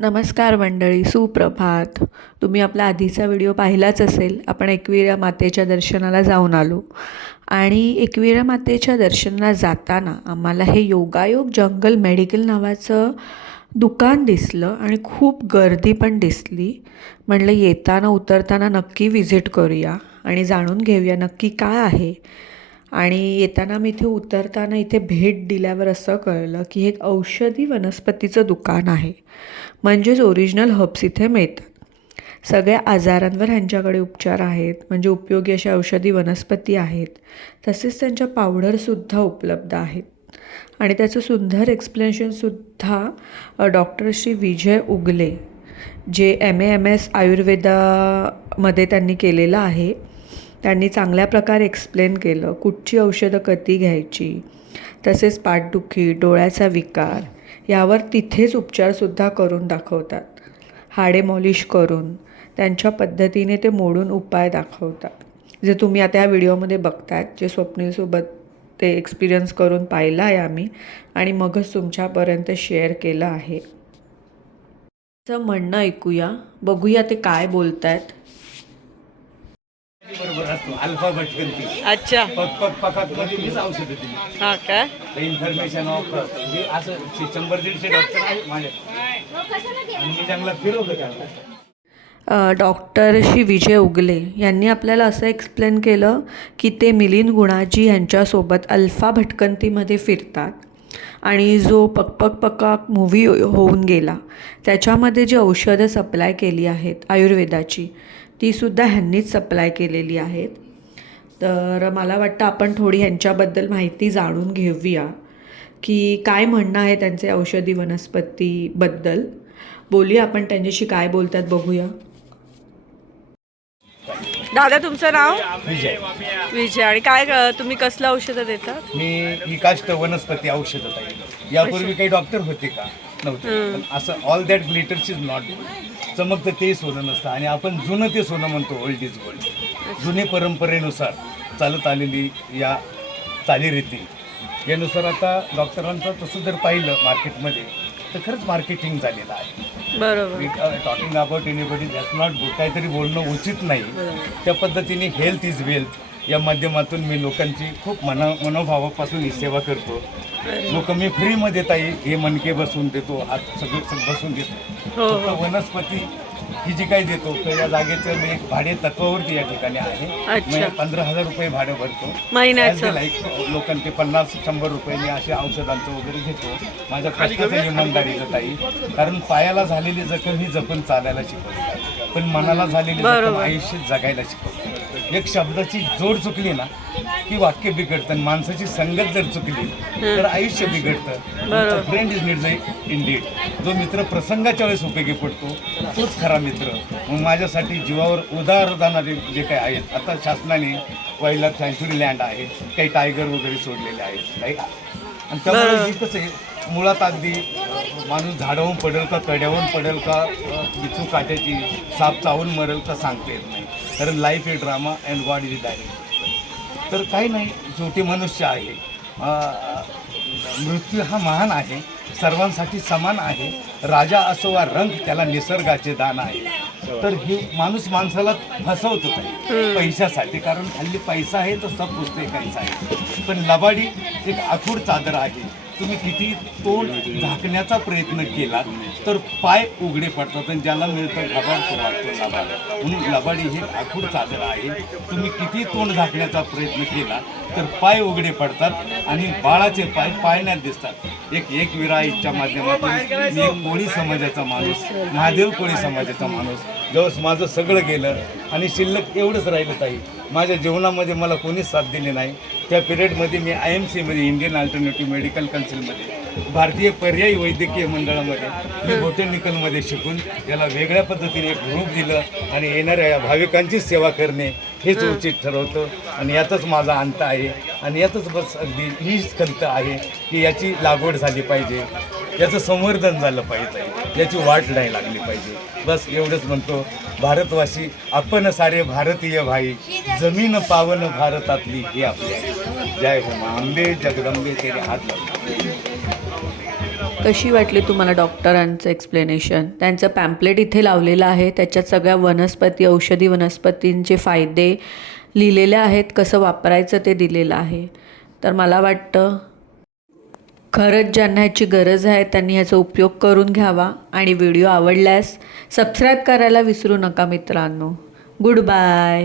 नमस्कार मंडळी सुप्रभात. तुम्ही आपला आधीचा व्हिडिओ पाहिलाच असेल आपण एकविरा मातेच्या दर्शनाला जाऊन आलो. आणि एकविरा मातेच्या दर्शनाला जाताना आम्हाला हे योगायोग जंगल मेडिकल नावाचं दुकान दिसलं आणि खूप गर्दी पण दिसली. म्हणलं येताना उतरताना नक्की व्हिजिट करूया आणि जाणून घेऊया नक्की काय आहे. आणि येताना मी इथे उतरताना इथे भेट दिल्यावर असं कळलं की हे एक औषधी वनस्पतीचं दुकान आहे. म्हणजेच ओरिजिनल हर्ब्स इथे मिळतात. सगळ्या आजारांवर ह्यांच्याकडे उपचार आहेत. म्हणजे उपयोगी अशा औषधी वनस्पती आहेत. तसेच त्यांच्या पावडरसुद्धा उपलब्ध आहेत. आणि त्याचं सुंदर एक्सप्लेनेशनसुद्धा डॉक्टर श्री विजय उगले जे एम ए एम एस आयुर्वेदामध्ये त्यांनी केलेलं आहे. त्यांनी चांगल्या प्रकारे एक्सप्लेन केलं कुठची औषधं कधी घ्यायची तसेच पाठदुखी डोळ्याचा विकार यावर तिथेच उपचारसुद्धा करून दाखवतात. हाडे मॉलिश करून त्यांच्या पद्धतीने ते मोडून उपाय दाखवतात. जे तुम्ही आता या व्हिडिओमध्ये बघतायत जे स्वप्नीलसोबत ते एक्सपिरियन्स करून पाहिलं आहे आम्ही आणि मगच तुमच्यापर्यंत शेअर केलं आहे. त्याचं म्हणणं ऐकूया. बघूया ते काय बोलत आहेत बरोबर असतो. अल्फा भटकंती. अच्छा. पक पक पकात मध्ये मीच औषध दिली. हा काय इन्फॉर्मेशन ऑफ म्हणजे असं शे- शंभर दीडशे डॉक्टर आहेत माझ्या आणि मी जंगलात फिरवलं त्यांना अ, डॉक्टर श्री विजय उगले यांनी आपल्याला असं एक्सप्लेन केलं की ते मिलिंद गुणाजी यांच्यासोबत अल्फा भटकंतीमध्ये फिरतात. आणि जो पक पक पकाक मूव्ही होऊन गेला त्याच्यामध्ये जी औषधं सप्लाय केली आहेत आयुर्वेदाची तीसुद्धा ह्यांनीच सप्लाय केलेली आहेत. तर मला वाटतं आपण थोडी ह्यांच्याबद्दल माहिती जाणून घेऊया की काय म्हणणं आहे त्यांचे औषधी वनस्पतीबद्दल. बोलूया आपण त्यांच्याशी काय बोलतात बघूया. दादा तुमचं नाव? विजय. विजय. आणि काय तुम्ही कसलं औषधं देतात मी विकाष्ट वनस्पती औषध आहे यापूर्वी काही डॉक्टर होते का? नव्हते. पण असं all that glitters is not चमकतं ते सोनं नसतं. आणि आपण जुनं ते सोनं म्हणतो ओल्ड इज गोल्ड जुने परंपरेनुसार चालत आलेली या चालीरीती. यानुसार आता डॉक्टरांचं तसं जर पाहिलं मार्केटमध्ये तर खरंच मार्केटिंग झालेलं आहे. बरोबर. Talking about anybody that's not good काहीतरी बोलणं उचित नाही. त्या पद्धतीने हेल्थ इज वेल्थ या माध्यमातून मी लोकांची खूप मना मनोभावापासून ही सेवा करतो. लोक मी फ्रीमध्ये ताई हे मनके बसून देतो हात सगळे सगळं बसून देतो. हो फक्त वनस्पती ही जी काही देतो तर या जागेचं मी एक भाडे तत्वावरती या ठिकाणी आहे. पंधरा हजार रुपये भाडं भरतो. महिन्याचं. लोकांचे पन्नास शंभर रुपये मी असे औषधांचं वगैरे घेतो. माझ्या कष्टाचं इमानदारीचं ताई. कारण पायाला झालेली जखम ही जपून चालायला शिकवतात. पण मनाला झालेली जखम आयुष्य जगायला शिकवतात. एक शब्दाची जोड चुकली ना की वाक्य बिघडतं आणि माणसाची संगत जर चुकली तर आयुष्य बिघडतं. फ्रेंड इज नीड इंडीड जो मित्र प्रसंगाच्या वेळेस उपयोगी पडतो तोच खरा मित्र. मग माझ्यासाठी जीवावर उदार जाणारे जे काही आहेत आता शासनाने वाईल्ड लाईफ सँच्युरी लँड आहे काही टायगर वगैरे सोडलेले आहेत काही. आणि त्यामुळे कसं आहे मुळात अगदी माणूस झाडावून पडेल का कड्यावरून पडेल का बिचू काट्याची साप चावून मरेल का सांगता येत नाही. कारण life a drama and God is direct तर काही नाही शेवटी मनुष्य आहे. मृत्यू हा महान आहे. सर्वांसाठी समान आहे. राजा असो वा रंग त्याला निसर्गाचे दान आहे. तर हे माणूस माणसाला फसवत होता पैशासाठी. कारण हल्ली पैसा आहे तर सब पुसते पैसा आहे. पण लबाडी एक आखूड चादर आहे. तुम्ही किती तोंड झाकण्याचा प्रयत्न केला तर पाय उघडे पडतात आणि ज्याला मिळतं लबाड वाटतो लबाड. म्हणून लबाडी हे आखूड चादर आहे. तुम्ही किती तोंड झाकण्याचा प्रयत्न केला तर पाय उघडे पडतात आणि बाळाचे पाय पाळण्यात दिसतात. एक एक विराईच्या माध्यमातून मी एक कोळी समाजाचा माणूस महादेव कोळी समाजाचा माणूस. जवळच माझं सगळं गेलं आणि शिल्लक एवढंच राहिलं ताई. माझ्या जीवनामध्ये मला कोणीच साथ दिली नाही. त्या पिरियडमध्ये मी आय एम सीमध्ये इंडियन अल्टरनेटिव्ह मेडिकल काउन्सिलमध्ये भारतीय पर्यायी वैद्यकीय मंडळामध्ये मी बोटॅनिकलमध्ये शिकून त्याला वेगळ्या पद्धतीने एक ग्रुप दिलं आणि येणाऱ्या या भाविकांची सेवा करणे हेच उचित ठरवतं. आणि यातच माझा अंत आहे. आणि यातच बस अगदी हीच खंत आहे की याची लागवड झाली पाहिजे. याचं संवर्धन झालं पाहिजे. याची वाट नाही लागली पाहिजे. बस एवढंच म्हणतो. भारतवासी आपण सारे भारतीय भाई जमीन पावन भारतातली ही आपली जय हो जगदंबे तेरे हात कशी वाटली तुम्हाला डॉक्टरांचं एक्सप्लेनेशन त्यांचं पॅम्पलेट इथे लावलेलं आहे. त्याच्यात सगळ्या वनस्पती औषधी वनस्पतींचे फायदे लिहिलेले आहेत. कसं वापरायचं ते दिलेलं आहे. तर मला वाटतं खरंच ज्यांना ह्याची गरज आहे त्यांनी ह्याचा उपयोग करून घ्यावा आणि व्हिडिओ आवडल्यास सबस्क्राईब करायला विसरू नका मित्रांनो. Good bye